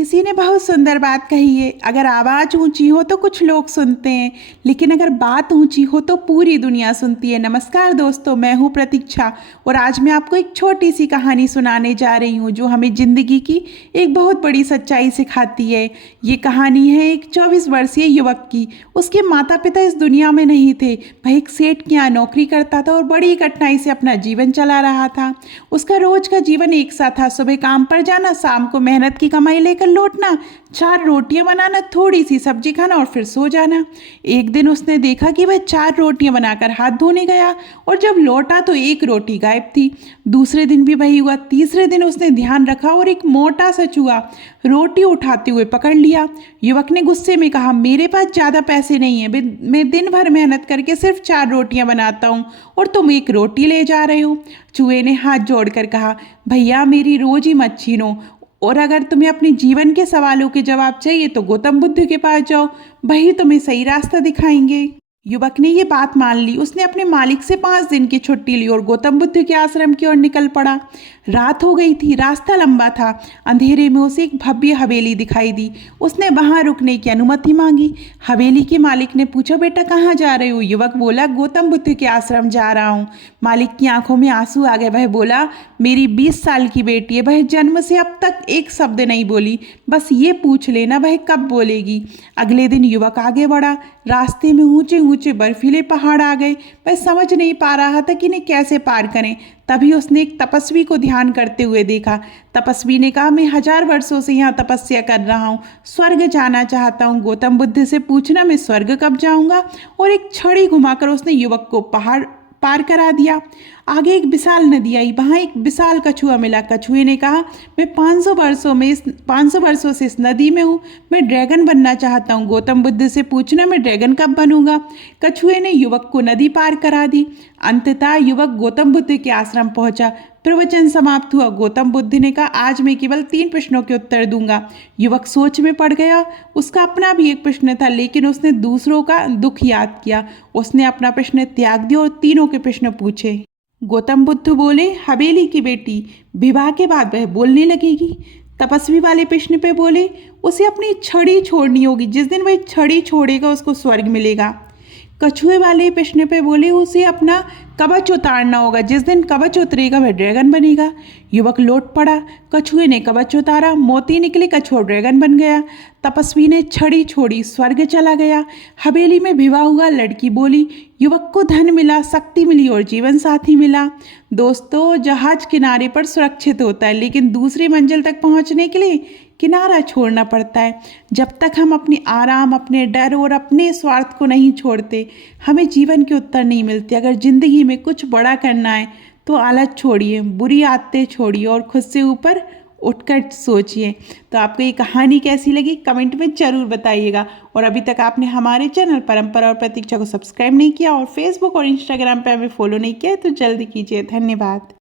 किसी ने बहुत सुंदर बात कही है, अगर आवाज़ ऊंची हो तो कुछ लोग सुनते हैं, लेकिन अगर बात ऊंची हो तो पूरी दुनिया सुनती है। नमस्कार दोस्तों, मैं हूं प्रतीक्षा और आज मैं आपको एक छोटी सी कहानी सुनाने जा रही हूं जो हमें ज़िंदगी की एक बहुत बड़ी सच्चाई सिखाती है। ये कहानी है एक 24 वर्षीय युवक की। उसके माता पिता इस दुनिया में नहीं थे। वह एक सेठ के यहाँ नौकरी करता था और बड़ी कठिनाई से अपना जीवन चला रहा था। उसका रोज का जीवन एक सा था, सुबह काम पर जाना, शाम को मेहनत की कमाई लेकर लौटना, 4 रोटियां बनाना, थोड़ी सी सब्जी खाना और फिर सो जाना। एक दिन उसने देखा कि वह 4 रोटियां बनाकर हाथ धोने गया और जब लौटा तो 1 रोटी गायब थी। दूसरे दिन भी वही हुआ। तीसरे दिन उसने ध्यान रखा और एक मोटा सा चूहा रोटी उठाते हुए पकड़ लिया। युवक ने गुस्से में कहा, मेरे पास ज़्यादा पैसे नहीं है, मैं दिन भर मेहनत करके सिर्फ 4 रोटियां बनाता हूँ और तुम 1 रोटी ले जा रहे हो। चूहे ने हाथ जोड़कर कहा, भैया मेरी रोज ही मत छीनो, और अगर तुम्हें अपने जीवन के सवालों के जवाब चाहिए तो गौतम बुद्ध के पास जाओ, वही तुम्हें सही रास्ता दिखाएंगे। युवक ने ये बात मान ली। उसने अपने मालिक से 5 दिन की छुट्टी ली और गौतम बुद्ध के आश्रम की ओर निकल पड़ा। रात हो गई थी, रास्ता लंबा था। अंधेरे में उसे एक भव्य हवेली दिखाई दी। उसने वहां रुकने की अनुमति मांगी। हवेली के मालिक ने पूछा, बेटा कहाँ जा रहे हो? युवक बोला, गौतम बुद्ध के आश्रम जा रहा हूँ। मालिक की आंखों में आंसू आ गए। वह बोला, मेरी 20 साल की बेटी है, वह जन्म से अब तक एक शब्द नहीं बोली, बस ये पूछ लेना वह कब बोलेगी। अगले दिन युवक आगे बढ़ा। रास्ते में ऊंचे ऊंचे बर्फीले पहाड़ आ गए। वह समझ नहीं पा रहा था कि इन्हें कैसे पार करें। तभी उसने एक तपस्वी को ध्यान करते हुए देखा। तपस्वी ने कहा, मैं 1000 वर्षों से यहाँ तपस्या कर रहा हूँ, स्वर्ग जाना चाहता हूँ। गौतम बुद्ध से पूछना मैं स्वर्ग कब जाऊँगा। और एक छड़ी घुमाकर उसने युवक को पहाड़ पार करा दिया। आगे एक विशाल नदी आई, वहां एक विशाल कछुआ मिला। कछुए ने कहा, मैं 500 वर्षों से इस नदी में हूँ, मैं ड्रैगन बनना चाहता हूँ। गौतम बुद्ध से पूछना मैं ड्रैगन कब बनूंगा। कछुए ने युवक को नदी पार करा दी। अंततः युवक गौतम बुद्ध के आश्रम पहुंचा। प्रवचन समाप्त हुआ। गौतम बुद्ध ने कहा, आज मैं केवल 3 प्रश्नों के उत्तर दूंगा। युवक सोच में पड़ गया। उसका अपना भी एक प्रश्न था, लेकिन उसने दूसरों का दुख याद किया। उसने अपना प्रश्न त्याग दिया और तीनों के प्रश्न पूछे। गौतम बुद्ध बोले, हवेली की बेटी, विवाह के बाद वह बोलने लगेगी। तपस्वी वाले प्रश्न पे बोले, उसे अपनी छड़ी छोड़नी होगी, जिस दिन वह छड़ी छोड़ेगा उसको स्वर्ग मिलेगा। कछुए वाले प्रश्न पे बोले, उसे अपना कवच उतारना होगा, जिस दिन कवच उतरेगा वह ड्रैगन बनेगा। युवक लौट पड़ा। कछुए ने कवच उतारा, मोती निकले, कछुआ ड्रैगन बन गया। तपस्वी ने छड़ी छोड़ी, स्वर्ग चला गया। हवेली में विवाह हुआ। लड़की बोली, युवक को धन मिला, शक्ति मिली और जीवन साथी मिला। दोस्तों, जहाज किनारे पर सुरक्षित होता है, लेकिन दूसरी मंजिल तक पहुंचने के लिए किनारा छोड़ना पड़ता है। जब तक हम अपने आराम, अपने डर और अपने स्वार्थ को नहीं छोड़ते, हमें जीवन के उत्तर नहीं मिलते। अगर जिंदगी में कुछ बड़ा करना है तो आलस छोड़िए, बुरी आदतें छोड़िए और खुद से ऊपर उठकर सोचिए। तो आपको ये कहानी कैसी लगी कमेंट में ज़रूर बताइएगा। और अभी तक आपने हमारे चैनल परंपरा और प्रतीक्षा को सब्सक्राइब नहीं किया और फेसबुक और इंस्टाग्राम पर हमें फॉलो नहीं किया है तो जल्दी कीजिए। धन्यवाद।